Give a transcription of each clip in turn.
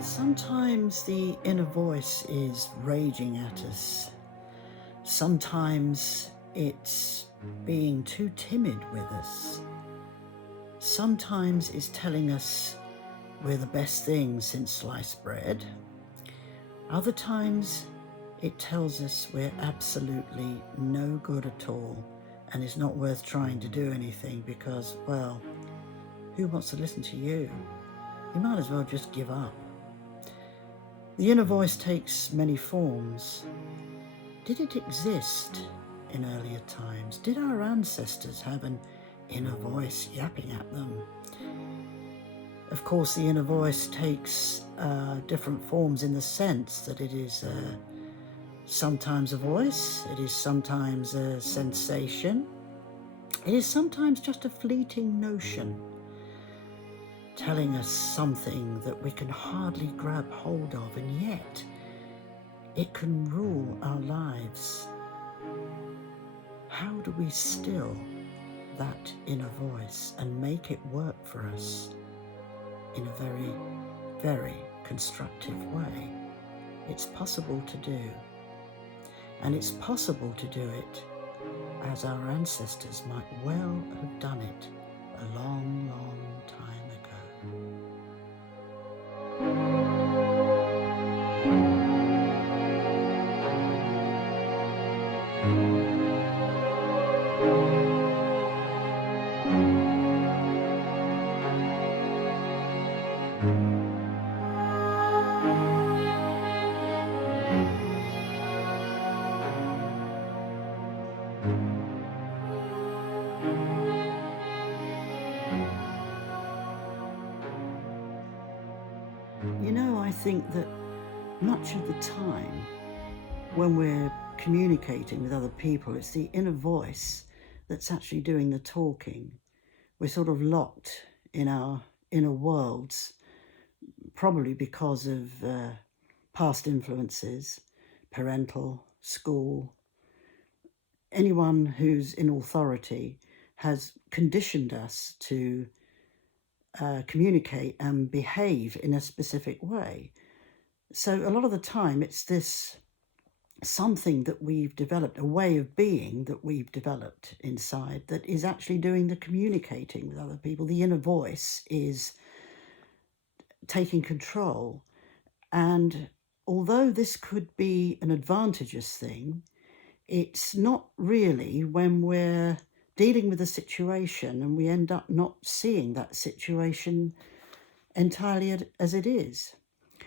Sometimes the inner voice is raging at us. Sometimes it's being too timid with us. Sometimes it's telling us we're the best thing since sliced bread. Other times it tells us we're absolutely no good at all and it's not worth trying to do anything because, well, who wants to listen to you? You might as well just give up. The inner voice takes many forms. Did it exist in earlier times? Did our ancestors have an inner voice yapping at them? Of course, the inner voice takes different forms in the sense that it is sometimes a voice, it is sometimes a sensation, it is sometimes just a fleeting notion, telling us something that we can hardly grab hold of, and yet it can rule our lives. How do we still that inner voice and make it work for us in a very, very constructive way? It's possible to do. And it's possible to do it as our ancestors might well have done it a long, long time ago. You know, I think that much of the time when we're communicating with other people, it's the inner voice that's actually doing the talking. We're sort of locked in our inner worlds, probably because of past influences, parental, school. Anyone who's in authority has conditioned us to communicate and behave in a specific way. So a lot of the time it's this something that we've developed, a way of being that we've developed inside that is actually doing the communicating with other people. The inner voice is taking control. And although this could be an advantageous thing, it's not really when we're dealing with a situation and we end up not seeing that situation entirely as it is.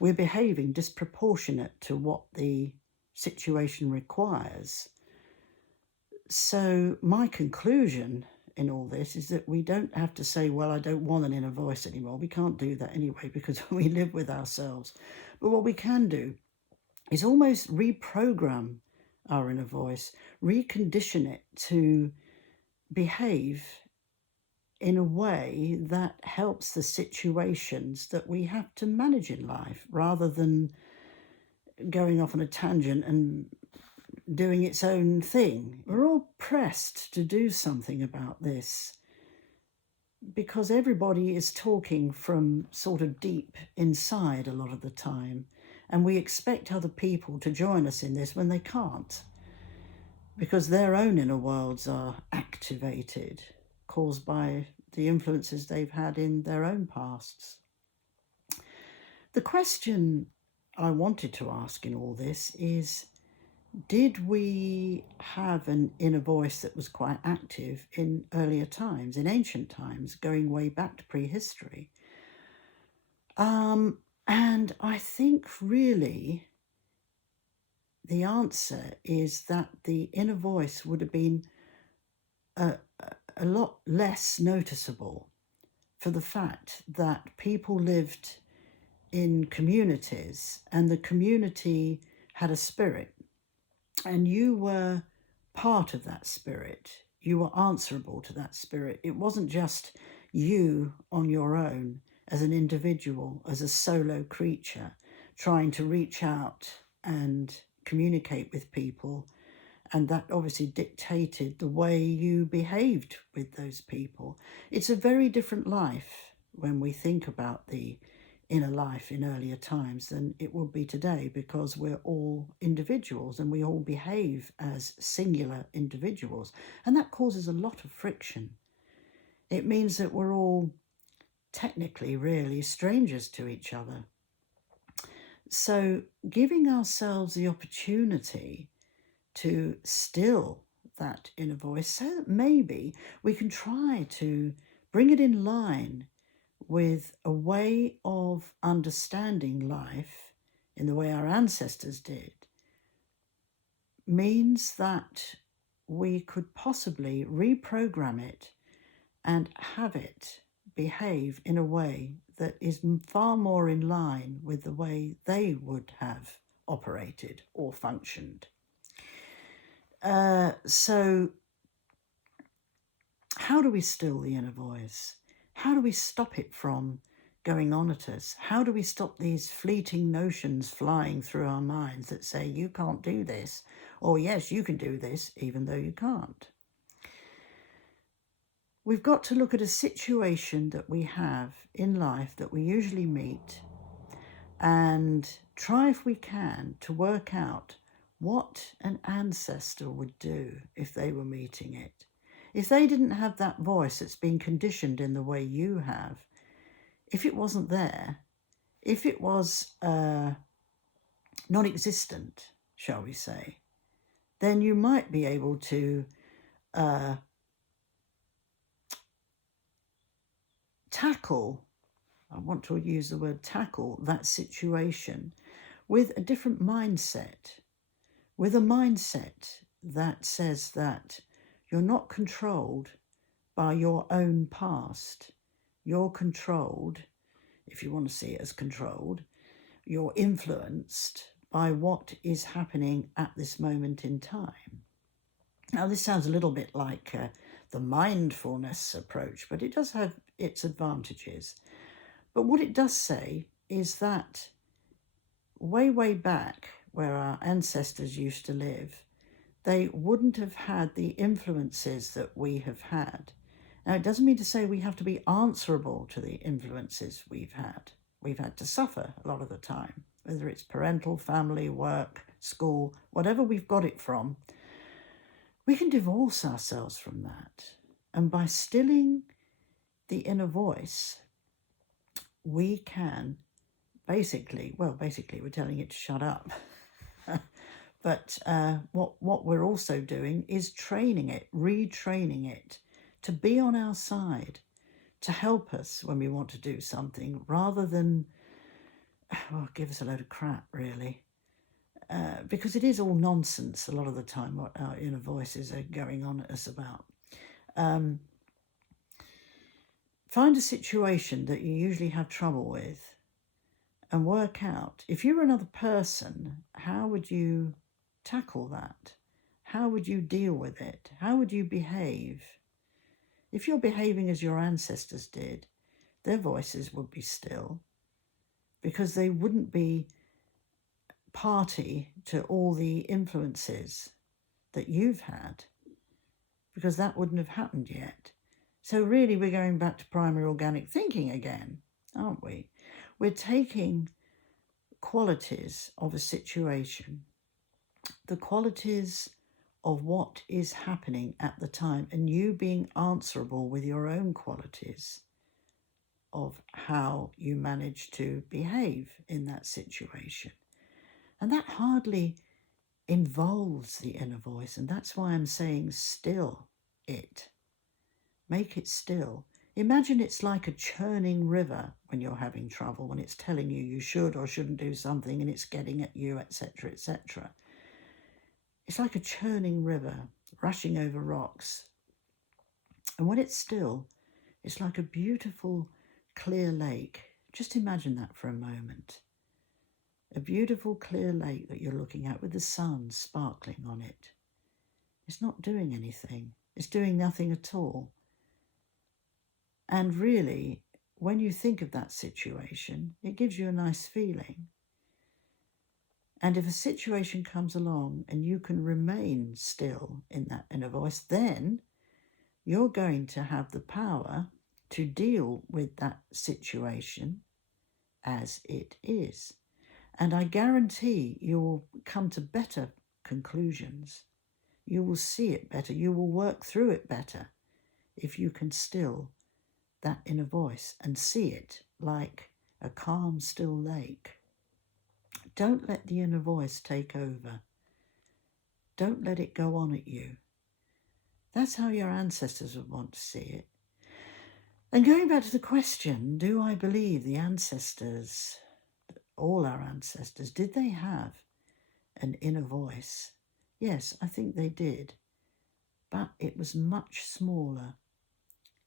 We're behaving disproportionate to what the situation requires. So my conclusion in all this is that we don't have to say, well, I don't want an inner voice anymore. We can't do that anyway because we live with ourselves. But what we can do is almost reprogram our inner voice, recondition it to behave in a way that helps the situations that we have to manage in life, rather than going off on a tangent and doing its own thing. We're all pressed to do something about this because everybody is talking from sort of deep inside a lot of the time, and we expect other people to join us in this when they can't, because their own inner worlds are activated, caused by the influences they've had in their own pasts. The question I wanted to ask in all this is, did we have an inner voice that was quite active in earlier times, in ancient times, going way back to prehistory? And I think really the answer is that the inner voice would have been a lot less noticeable for the fact that people lived in communities and the community had a spirit and you were part of that spirit. You were answerable to that spirit. It wasn't just you on your own as an individual, as a solo creature, trying to reach out and communicate with people And that obviously dictated the way you behaved with those people. It's a very different life when we think about the inner life in earlier times than it would be today, because we're all individuals and we all behave as singular individuals. And that causes a lot of friction. It means that we're all technically really strangers to each other. So giving ourselves the opportunity to still that inner voice, so that maybe we can try to bring it in line with a way of understanding life in the way our ancestors did, means that we could possibly reprogram it and have it behave in a way that is far more in line with the way they would have operated or functioned. So how do we still the inner voice? How do we stop it from going on at us? How do we stop these fleeting notions flying through our minds that say, you can't do this, or yes, you can do this, even though you can't? We've got to look at a situation that we have in life that we usually meet and try, if we can, to work out what an ancestor would do if they were meeting it. If they didn't have that voice that's been conditioned in the way you have, if it wasn't there, if it was non-existent, shall we say, then you might be able to tackle, I want to use the word tackle, that situation with a different mindset, with a mindset that says that you're not controlled by your own past. You're controlled, if you want to see it as controlled, you're influenced by what is happening at this moment in time. Now, this sounds a little bit like the mindfulness approach, but it does have its advantages. But what it does say is that way, way back where our ancestors used to live, they wouldn't have had the influences that we have had. Now, it doesn't mean to say we have to be answerable to the influences we've had. We've had to suffer a lot of the time, whether it's parental, family, work, school, whatever we've got it from. We can divorce ourselves from that. And by stilling the inner voice, we can basically we're telling it to shut up. But what we're also doing is training it, retraining it to be on our side, to help us when we want to do something, rather than, give us a load of crap, really. Because it is all nonsense a lot of the time what our inner voices are going on at us about. Find a situation that you usually have trouble with and work out, if you were another person, how would you tackle that? How would you deal with it? How would you behave? If you're behaving as your ancestors did, their voices would be still, because they wouldn't be party to all the influences that you've had, because that wouldn't have happened yet. So really, we're going back to primary organic thinking again, aren't we? We're taking qualities of a situation, the qualities of what is happening at the time, and you being answerable with your own qualities of how you manage to behave in that situation. And that hardly involves the inner voice, and that's why I'm saying still it. Make it still. Imagine it's like a churning river when you're having trouble, when it's telling you you should or shouldn't do something and it's getting at you, etc., etc. It's like a churning river rushing over rocks. And when it's still, it's like a beautiful, clear lake. Just imagine that for a moment. A beautiful, clear lake that you're looking at with the sun sparkling on it. It's not doing anything. It's doing nothing at all. And really, when you think of that situation, it gives you a nice feeling. And if a situation comes along and you can remain still in that inner voice, then you're going to have the power to deal with that situation as it is. And I guarantee you will come to better conclusions. You will see it better. You will work through it better if you can still that inner voice and see it like a calm, still lake. Don't let the inner voice take over. Don't let it go on at you. That's how your ancestors would want to see it. And going back to the question, do I believe the ancestors, all our ancestors, did they have an inner voice? Yes, I think they did. But it was much smaller.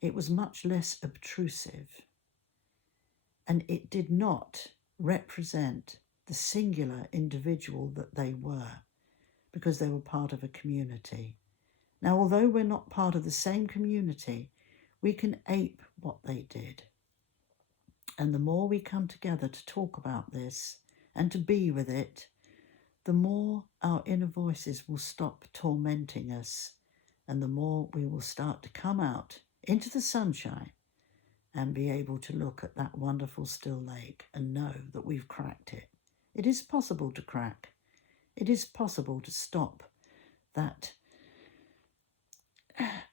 It was much less obtrusive. And it did not represent the singular individual that they were, because they were part of a community. Now, although we're not part of the same community, we can ape what they did. And the more we come together to talk about this and to be with it, the more our inner voices will stop tormenting us, and the more we will start to come out into the sunshine and be able to look at that wonderful still lake and know that we've cracked it. It is possible to crack. It is possible to stop that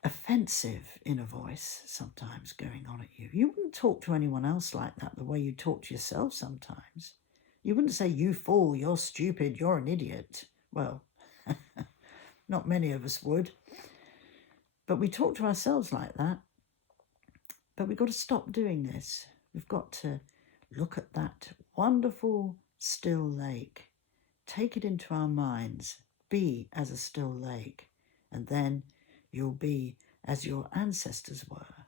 offensive inner voice sometimes going on at you. You wouldn't talk to anyone else like that the way you talk to yourself sometimes. You wouldn't say, you fool, you're stupid, you're an idiot. Well, not many of us would. But we talk to ourselves like that. But we've got to stop doing this. We've got to look at that wonderful still lake, take it into our minds, be as a still lake, and then you'll be as your ancestors were,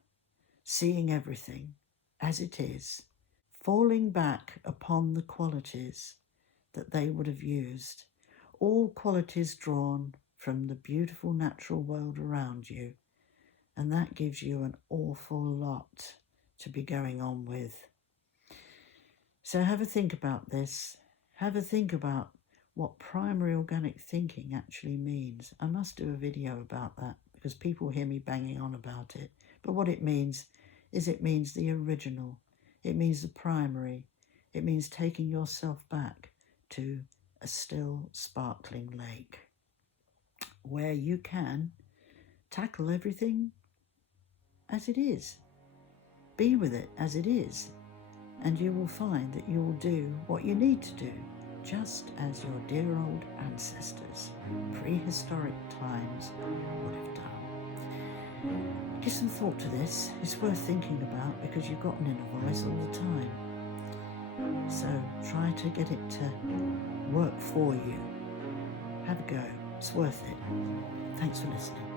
seeing everything as it is, falling back upon the qualities that they would have used, all qualities drawn from the beautiful natural world around you. And that gives you an awful lot to be going on with. So have a think about this. Have a think about what primary organic thinking actually means. I must do a video about that because people hear me banging on about it. But what it means is it means the original. It means the primary. It means taking yourself back to a still, sparkling lake where you can tackle everything as it is. Be with it as it is, and you will find that you will do what you need to do, just as your dear old ancestors, prehistoric times, would have done. Give some thought to this. It's worth thinking about because you've got an inner voice all the time. So try to get it to work for you. Have a go. It's worth it. Thanks for listening.